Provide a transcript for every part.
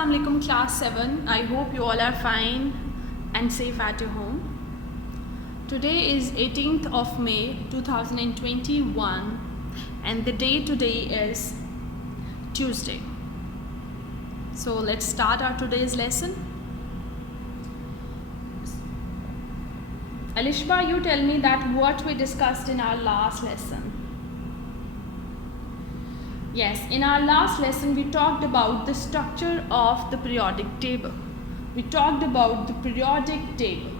Assalamu alaikum class 7. I hope you all are fine and safe at your home. Today is 18th of May 2021 and the day today is Tuesday. So let's start our today's lesson. Alishba, you tell me that what we discussed in our last lesson. Yes, in our last lesson we talked about the structure of the periodic table. We talked about the periodic table.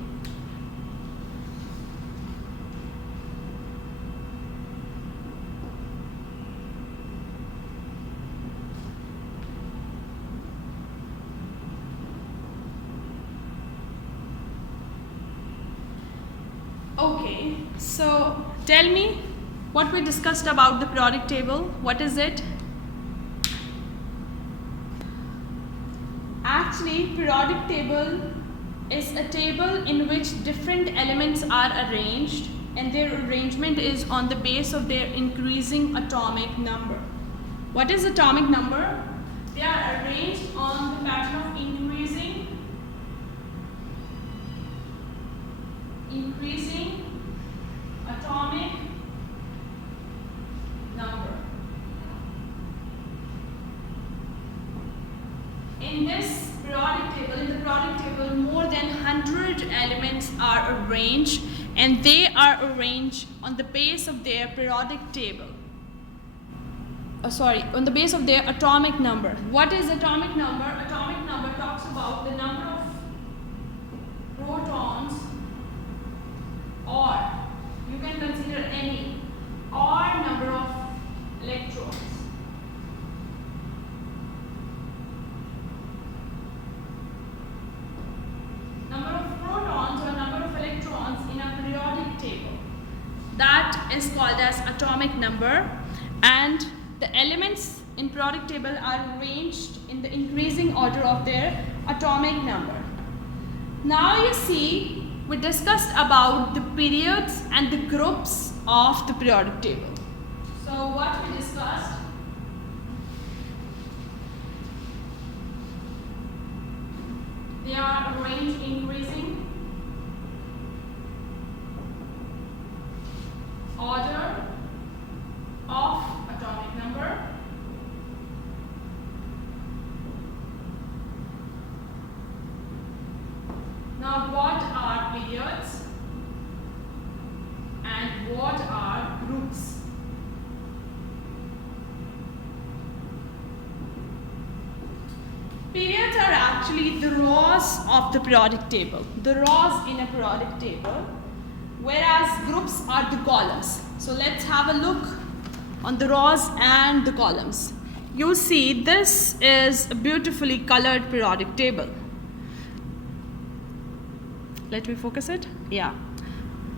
Okay, so tell me what we discussed about the periodic table. What is it? Actually, periodic table is a table in which different elements are arranged and their arrangement is on the base of their increasing atomic number. What is atomic number? They are arranged on the pattern of increasing atomic number. In this periodic table, more than 100 elements are arranged and they are arranged on the base of their periodic table. On the base of their atomic number. What is atomic number? Atomic number talks about the number of protons, or you can consider any, or number of electrons. Number of protons or number of electrons in a periodic table. That is called as atomic number, and the elements in periodic table are arranged in the increasing order of their atomic number. Now you see, we discussed about the periods and the groups of the periodic table. So what we discussed? They are arranged increasing order of atomic number. Now what are periods and what are groups? Periods are actually the rows of the periodic table, the rows in a periodic table, whereas groups are the columns. So let's have a look on the rows and the columns. You see, this is a beautifully colored periodic table. Let me focus it. Yeah,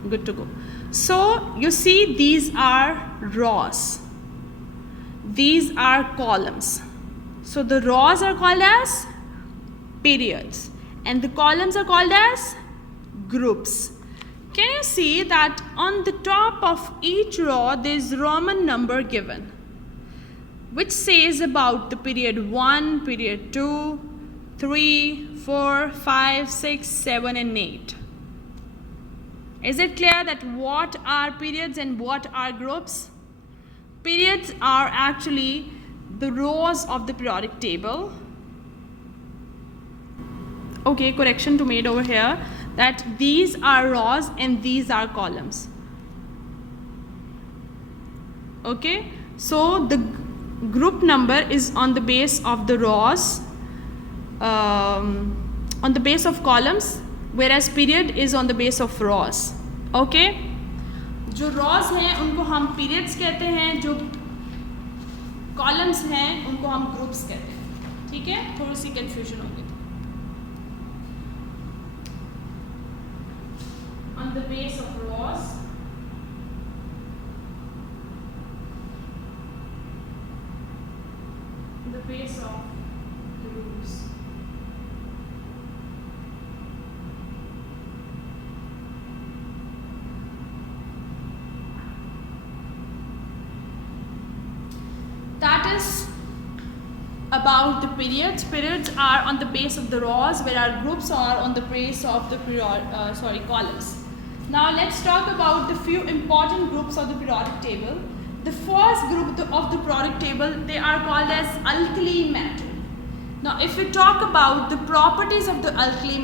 good to go. So you see, these are rows. These are columns. So the rows are called as periods and the columns are called as groups. Can you see that on the top of each row there is Roman number given, which says about the period 1, period 2, 3, 4, 5, 6, 7 and 8. Is it clear that what are periods and what are groups? Periods are actually the rows of the periodic table. Okay, correction to made over here, that these are rows and these are columns. Okay, so the group number is on the base of the rows, on the base of columns, whereas period is on the base of rows. Okay, जो rows हैं उनको हम periods कहते हैं, जो columns हैं उनको हम groups कहते हैं. ठीक है, थोड़ी सी confusion होगी. On the base of rows, the base of groups. That is a about the periods. Periods are on the base of the rows, whereas groups are on the base of the columns. Now let's talk about the few important groups of the periodic table. The first group of the periodic table, they are called as alkali metal. Now if we talk about the properties of the alkali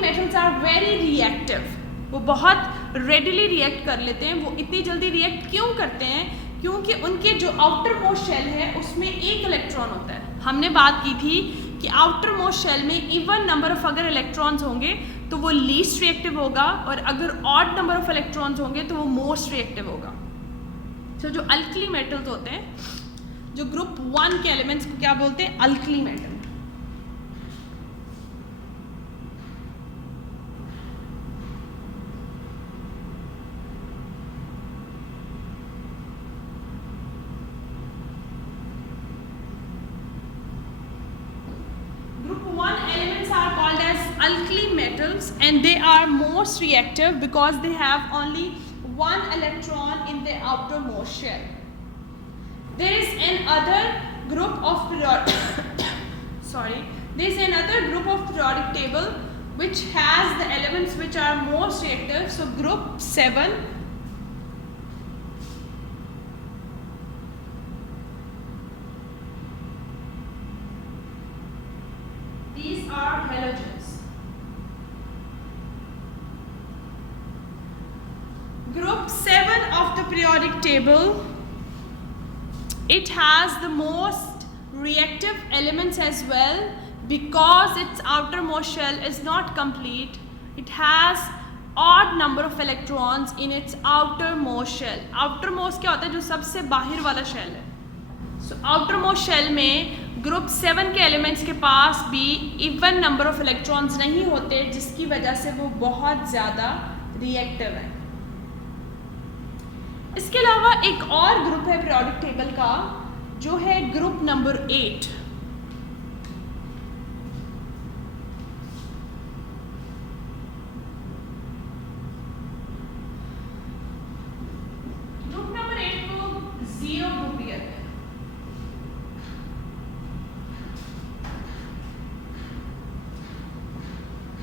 metals are very reactive. वो बहुत readily react कर लेते हैं. वो इतनी जल्दी react क्यों करते हैं? क्योंकि उनके जो आउटर मोस्ट शेल है उसमें एक इलेक्ट्रॉन होता है. हमने बात की थी कि आउटर मोस्ट शेल में इवन नंबर ऑफ अगर इलेक्ट्रॉन्स होंगे तो वो लीस्ट रिएक्टिव होगा, और अगर ऑड नंबर ऑफ इलेक्ट्रॉन्स होंगे तो वो मोस्ट रिएक्टिव होगा. तो जो अल्कली मेटल्स होते हैं, जो ग्रुप 1 के एलिमेंट्स को क्या बोलते हैं? Alkali metal. Alkali metals, and they are most reactive because they have only one electron in the outermost shell. There is another group of periodic table which has the elements which are most reactive. So group 7, these are halogens. Group 7 of the periodic table, it has the most reactive elements as well because its outermost shell is not complete. It has odd number of electrons in its outermost shell. Outermost क्या होता है? जो सबसे बाहर वाला shell है. So outermost shell में group 7 के elements के पास भी even number of electrons नहीं होते, जिसकी वजह से वो बहुत ज़्यादा reactive है. इसके अलावा एक और ग्रुप है पीरियोडिक टेबल का, जो है ग्रुप नंबर 8. ग्रुप नंबर 8 को 0 ग्रुप कहते हैं.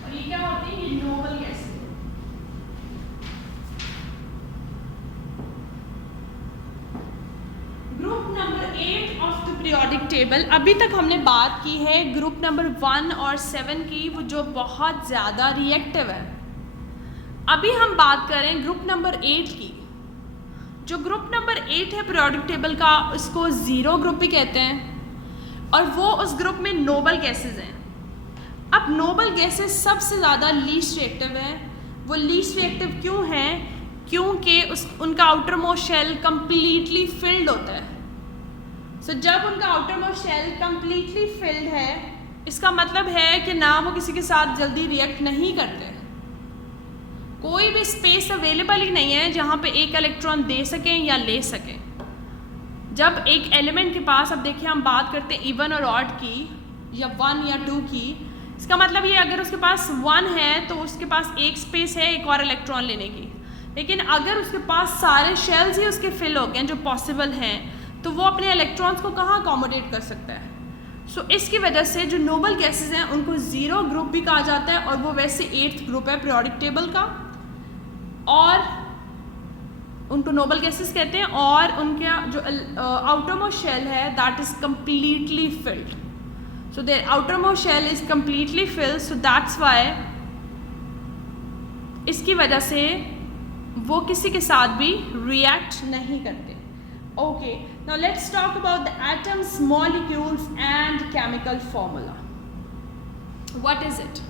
और ये क्या होती है? ये नोबल गैसेस. Periodic table. अभी तक हमने बात की है ग्रुप नंबर 1 और 7 की, वो जो बहुत ज़्यादा रिएक्टिव है. अभी हम बात करें ग्रुप नंबर 8 की. जो ग्रुप नंबर 8 है पीरियोडिक टेबल का, उसको 0 ग्रुप भी कहते हैं, और वो उस ग्रुप में नोबल गैसेस हैं. अब नोबल गैसेस सबसे ज़्यादा लीस्ट रिएक्टिव है. वो लीस्ट रिएक्टिव क्यों हैं? क्योंकि उनका outermost shell completely filled होता है. So, जब उनका outermost shell completely filled है, इसका मतलब है कि ना वो किसी के साथ जल्दी रिएक्ट नहीं करते. कोई भी स्पेस अवेलेबल ही नहीं है जहाँ पे एक इलेक्ट्रॉन दे सकें या ले सकें. जब एक एलिमेंट के पास, अब देखिए हम बात करते हैं इवन और ऑड की, या 1 या 2 की, इसका मतलब ये अगर उसके पास 1 है तो उसके पास एक स्पेस है एक और इलेक्ट्रॉन लेने की. लेकिन अगर उसके पास सारे शेल्स ही उसके फिल हो गए जो पॉसिबल हैं, तो वो अपने इलेक्ट्रॉन्स को कहाँ अकोमोडेट कर सकता है. सो इसकी वजह से जो नोबल गैसेस हैं उनको 0 ग्रुप भी कहा जाता है, और वो वैसे 8th ग्रुप है पीरियोडिक टेबल का, और उनको नोबल गैसेस कहते हैं. और उनका जो आउटरमोस्ट शेल है that is completely filled. So their outermost shell is completely filled, so that's why, इसकी वजह से वो किसी के साथ भी रिएक्ट नहीं करते. Okay, now let's talk about the atoms, molecules and chemical formula. What is it?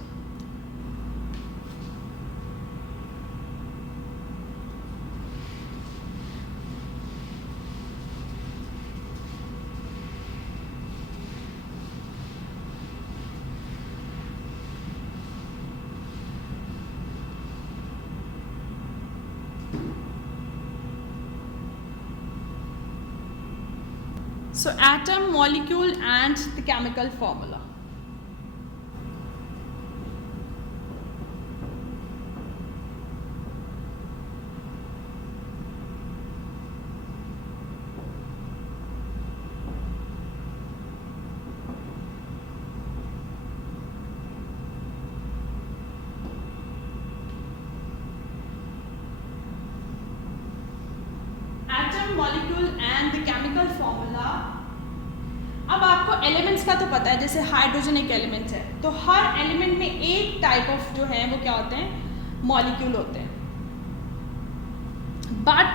So atom, molecule and the chemical formula. And the chemical formula. अब आपको एलिमेंट्स का तो पता है, जैसे हाइड्रोजन एक एलिमेंट है, तो हर एलिमेंट में एक टाइप ऑफ जो है वो क्या होते हैं, मॉलिक्यूल होते हैं। बट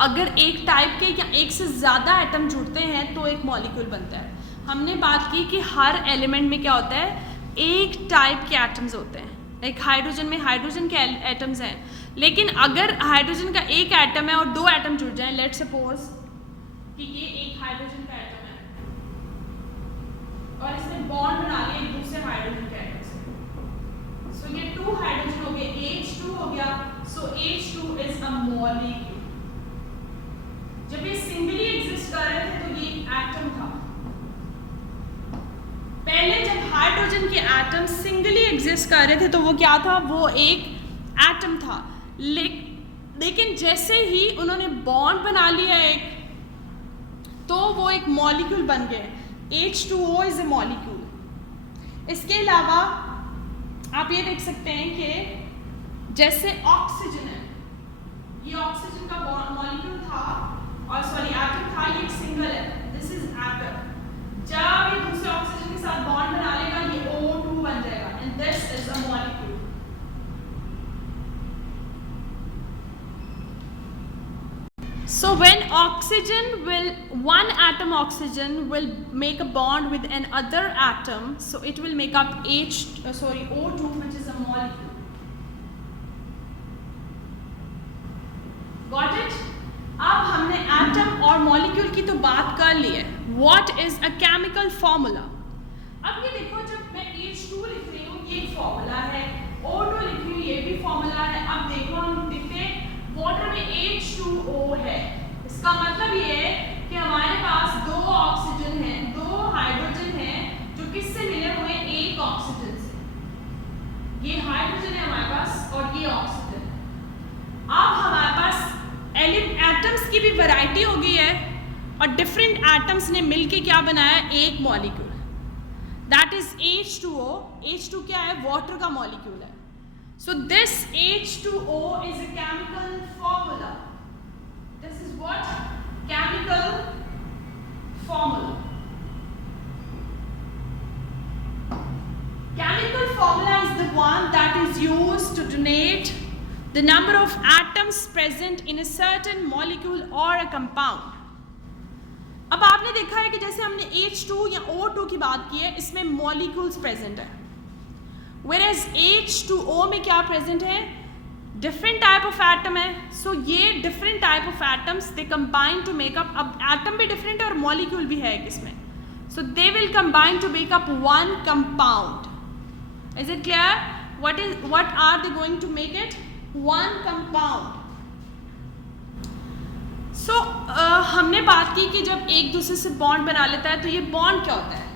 अगर एक टाइप के या एक से ज़्यादा एटम जुड़ते हैं तो एक मॉलिक्यूल बनता है। हमने बात की कि हर एलिमेंट में क्या होता है, एक टाइप के एटम्स होते हैं। लाइक हाइड्रोजन में हाइड्रोजन के एटम्स हैं, लेकिन अगर हाइड्रोजन का एक एटम है और दो एटम जुड़ जाएं, लेट्स सपोज कि ये एक हाइड्रोजन का एटम है और इसने बॉन्ड बना लिया एक दूसरे हाइड्रोजन के एटम से, सो ये 2 हाइड्रोजन हो गए, H2 हो गया, सो H2 इज अ मॉलिक्यूल। जब ये सिंगली एग्जिस्ट कर रहे थे तो ये एटम था। पहले जब हाइड्रोजन के एटम सिंगली एग्जिस्ट कर रहे थे तो वो क्या था, वो एक एटम था। लेकिन जैसे ही उन्होंने बॉन्ड बना लिया एक, तो वो एक मॉलिक्यूल बन गए। H2O is a molecule. इसके अलावा आप ये देख सकते हैं कि जैसे ऑक्सीजन है, ये ऑक्सीजन का मॉलिक्यूल था और सॉरी एटम था, ये एक सिंगल है, दिस इज एटम। जब ये दूसरे ऑक्सीजन के साथ बॉन्ड बना लेगा ये O2 बन जाएगा and this is a molecule. So when one atom oxygen will make a bond with another atom, so it will make up O2, which is a molecule. Got it? अब हमने atom और molecule की तो बात कर ली है। What is a chemical formula? अब ये देखो, जब मैं H2 लिख रही हूँ ये एक फॉर्मूला है, O2 लिख रही हूँ ये भी फॉर्मूला है। अब देखो हम लिखते वाटर में H2O है, इसका मतलब ये है कि हमारे पास 2 ऑक्सीजन हैं, 2 हाइड्रोजन हैं जो किससे मिले हुए, एक ऑक्सीजन से। ये हाइड्रोजन है हमारे पास और ये ऑक्सीजन। अब हमारे पास एटम्स की भी वैरायटी हो गई है और डिफरेंट एटम्स ने मिलके क्या बनाया, एक molecule, that is H2O। H2 क्या है, वाटर का मॉलिक्यूल है। So this H2O is a chemical formula. This is what, chemical formula. Chemical formula is the one that is used to denote the number of atoms present in a certain molecule or a compound. अब आपने देखा है कि जैसे हमने H2 या O2 की बात की है, इसमें मॉलिक्यूल्स प्रेजेंट है, whereas H2O में क्या प्रेजेंट है, डिफरेंट टाइप ऑफ एटम है। सो ये different type of atoms they combine to make up, अब एटम भी डिफरेंट है और मॉलिक्यूल भी है इसमें, so they will combine to make up one compound. Is it clear? what are they going to make it? One compound. So हमने बात की कि जब एक दूसरे से बॉन्ड बना लेता है तो ये बॉन्ड क्या होता है?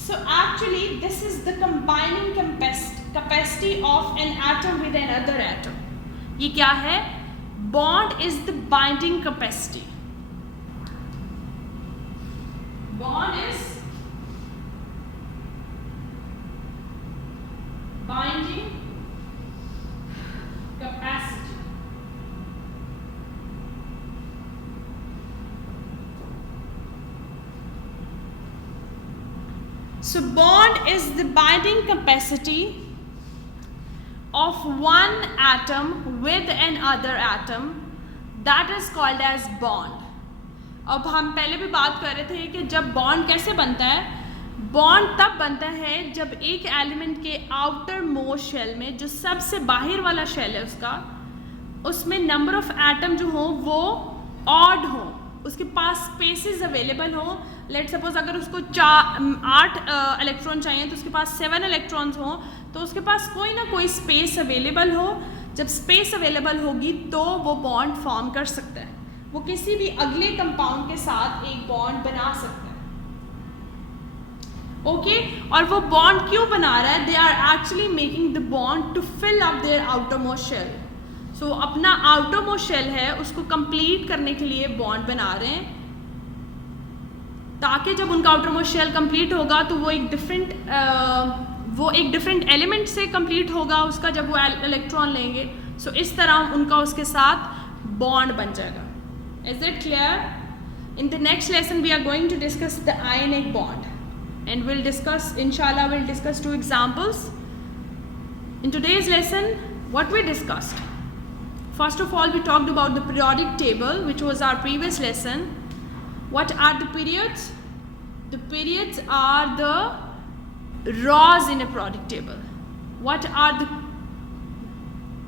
So actually this is the combining capacity of an atom with another atom. ये क्या है? Bond is the binding capacity. Bond is binding capacity. So bond is the binding capacity of one atom with another atom, that is called as bond. अब हम पहले भी बात कर रहे थे कि जब बॉन्ड कैसे बनता है, बॉन्ड तब बनता है जब एक एलिमेंट के आउटर मोस्ट शेल में, जो सबसे बाहर वाला शेल है उसमें नंबर ऑफ एटम जो हो वो ऑड हो, उसके पास स्पेसेस अवेलेबल हो। लेट सपोज अगर उसको 8 इलेक्ट्रॉन चाहिए तो उसके पास 7 इलेक्ट्रॉन्स हो, तो उसके पास कोई ना कोई स्पेस अवेलेबल हो। जब स्पेस अवेलेबल होगी तो वो बॉन्ड फॉर्म कर सकता है, वो किसी भी अगले कंपाउंड के साथ एक बॉन्ड बना सकता है। ओके और वो बॉन्ड क्यों बना रहा है? They are actually making the bond to fill up their outermost shell. So अपना आउटर मोस्ट शेल है उसको कंप्लीट करने के लिए बॉन्ड बना रहे हैं, ताकि जब उनका आउटर मोस्ट शेल कंप्लीट होगा तो वो एक डिफरेंट एलिमेंट से कंप्लीट होगा उसका, जब वो इलेक्ट्रॉन लेंगे। सो इस तरह उनका उसके साथ बॉन्ड बन जाएगा। Is it clear? In the next lesson, we are going to discuss the ionic bond, and we'll discuss, inshallah, we'll discuss 2 examples. In today's lesson, what we discussed? First of all, we talked about the periodic table, which was our previous lesson. What are the periods? The periods are the rows in a periodic table. What are the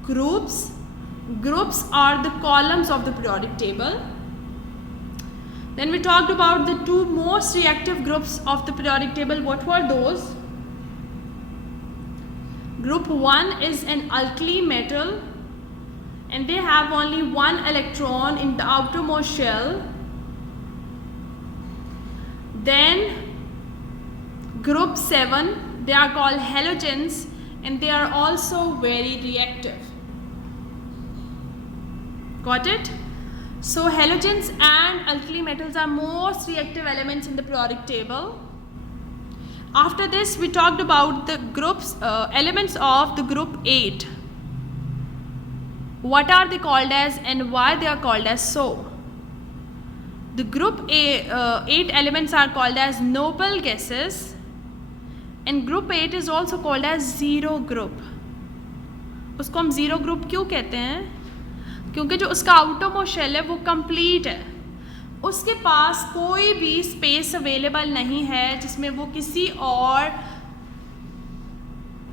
groups? Groups are the columns of the periodic table. Then we talked about the 2 most reactive groups of the periodic table. What were those? Group 1 is an alkali metal, and they have only 1 electron in the outermost shell. Then group 7, they are called halogens, and they are also very reactive. Got it? So halogens and alkali metals are most reactive elements in the periodic table. After this, we talked about the groups, elements of the group 8. What are they called as and why they are called as so? The group 8 elements are called as noble gases, and group 8 is also called as zero group. उसको हम zero group क्यों कहते हैं? क्योंकि जो उसका outermost shell है वो कंप्लीट है, उसके पास कोई भी स्पेस अवेलेबल नहीं है जिसमें वो किसी और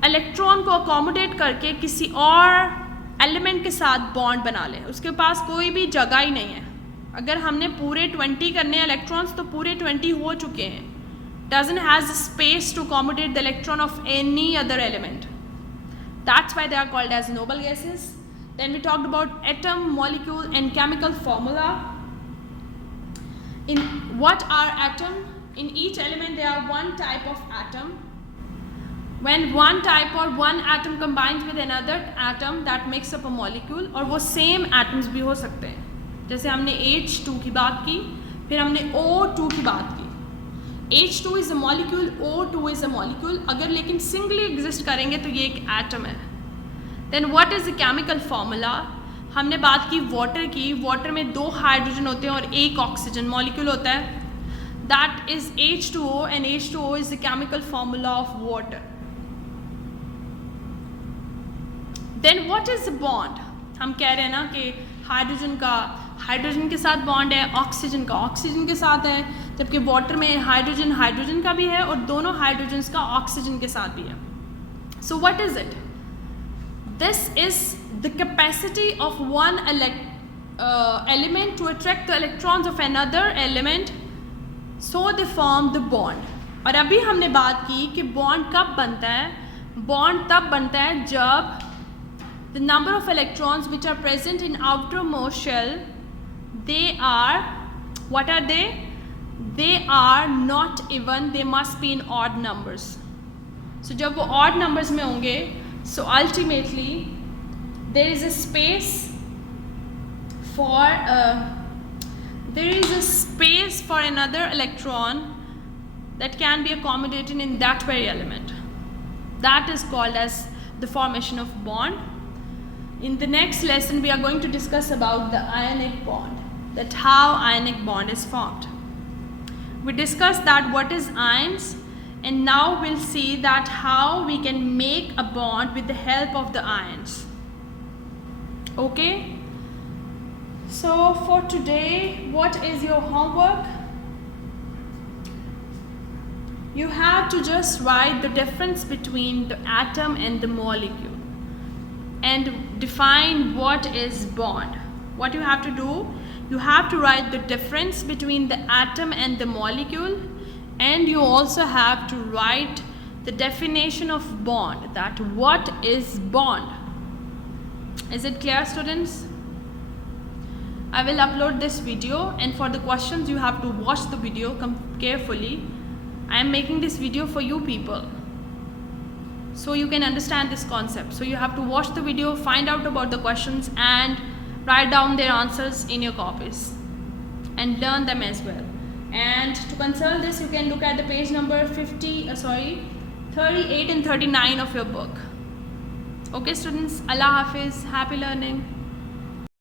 इलेक्ट्रॉन को अकोमोडेट करके किसी और एलिमेंट के साथ बॉन्ड बना ले. उसके पास कोई भी जगह ही नहीं है. अगर हमने पूरे 20 करने इलेक्ट्रॉन्स तो पूरे 20 हो चुके हैं. Doesn't has space to accommodate the electron of any other element. That's why they are called as noble gases. Then we talked about atom, molecule and chemical formula. In what are atom? In each element there are 1 type of atom. When one type or one atom combines with another atom, that makes up a molecule. और वो same atoms भी हो सकते हैं. जैसे हमने H2 की बात की, फिर हमने O2 की बात की. H2 is a molecule, O2 is a molecule. अगर लेकिन singly exist करेंगे तो ये एक atom है. Then what is the chemical formula? हमने बात की water की. water में 2 हाइड्रोजन होते हैं और 1 ऑक्सीजन मॉलिक्यूल होता है. That is H2O, and H2O is the chemical formula of water. Then what is the bond? हम कह रहे हैं ना कि हाइड्रोजन का हाइड्रोजन के साथ बॉन्ड है, ऑक्सीजन का ऑक्सीजन के साथ है, जबकि वाटर में हाइड्रोजन हाइड्रोजन का भी है और दोनों हाइड्रोजन्स का ऑक्सीजन के साथ भी है. So what is it? This is the capacity of one element to attract the electrons of another element, so they form the bond. और अभी हमने बात की कि बॉन्ड कब बनता है. बॉन्ड तब बनता है जब the number of electrons which are present in outermost shell, they are, what are they? They are not even, they must be in odd numbers. So जब वो odd numbers में होंगे, so ultimately there is a space for another electron that can be accommodated in that very element. That is called as the formation of bond. In the next lesson, we are going to discuss about the ionic bond, that how ionic bond is formed. We discussed that what is ions, and now we'll see that how we can make a bond with the help of the ions. Okay? So for today, what is your homework? You have to just write the difference between the atom and the molecule and define what is bond. What you have to do, you have to write the difference between the atom and the molecule, and you also have to write the definition of bond, that what is bond. Is it clear, students? I will upload this video, and for the questions you have to watch the video carefully. I am making this video for you people, so you can understand this concept. So you have to watch the video, find out about the questions and write down their answers in your copies and learn them as well. And to consult this, you can look at the page number 38 and 39 of your book. Okay students, Allah Hafiz, happy learning.